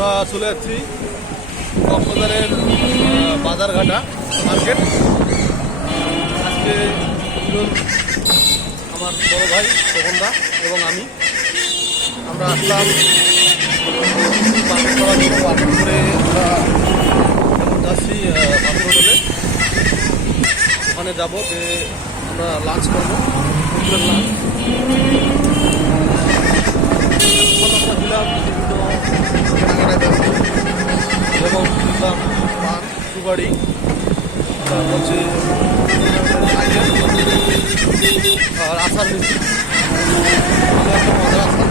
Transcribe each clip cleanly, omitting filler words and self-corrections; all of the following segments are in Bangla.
আমরা চলে যাচ্ছি কক্সবাজারের বাজারঘাটা মার্কেট। আজকে আমার বড় ভাই তপনদা এবং আমরা আসলাম মার্কেট করার জন্য। মার্কেট করে আমরা এখন যাচ্ছি হোটেলে, ওখানে যাবো যে আমরা লাঞ্চ করবো, দুপুরের লাঞ্চ। আমরা দিলাম বিভিন্ন কেনাকাটায় ব্যস্ত, যেমন দিলাম পান, সুপারি, তারপর হচ্ছে আর আচার মিষ্টি, একটা মজার আচার।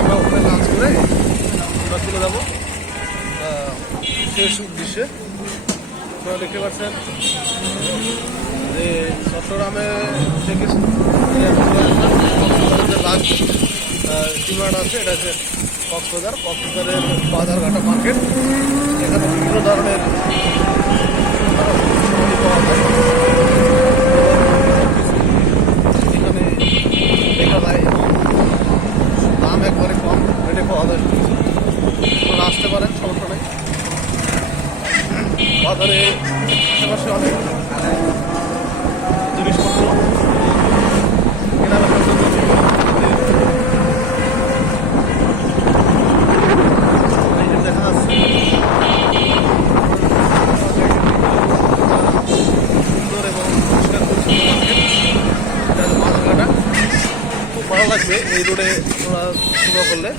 আমরা ওখানে লাঞ্চ করে আমরা চলে যাবো শেষ উদ্দেশ্যে। আপনারা দেখতে পাচ্ছেন যে চট্টগ্রামে থেকে যে লাঞ্চ ডিমান্ড আছে, এটা হচ্ছে কক্সবাজারের বাজারঘাটা মার্কেট। এখানে বিভিন্ন ধরনের পাওয়া যায়। এখানে দেখা যায় দাম একবারে কম রেটে পাওয়া যায়। আপনারা আসতে পারেন, সমস্যা নেই। বাজারে আশেপাশে অনেক জিনিসপত্র কেনাবেচার জন্য দেখা যাচ্ছে সুন্দর এবং পরিষ্কার পরিচ্ছন্ন মার্কেট। বাজারঘাটা খুব ভালো লাগবে এই রোডে তোমরা ঘোরা করলে।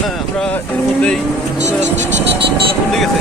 হ্যাঁ, আমরা এর মধ্যেই চলে যাচ্ছি। কোন দিকে গেছে?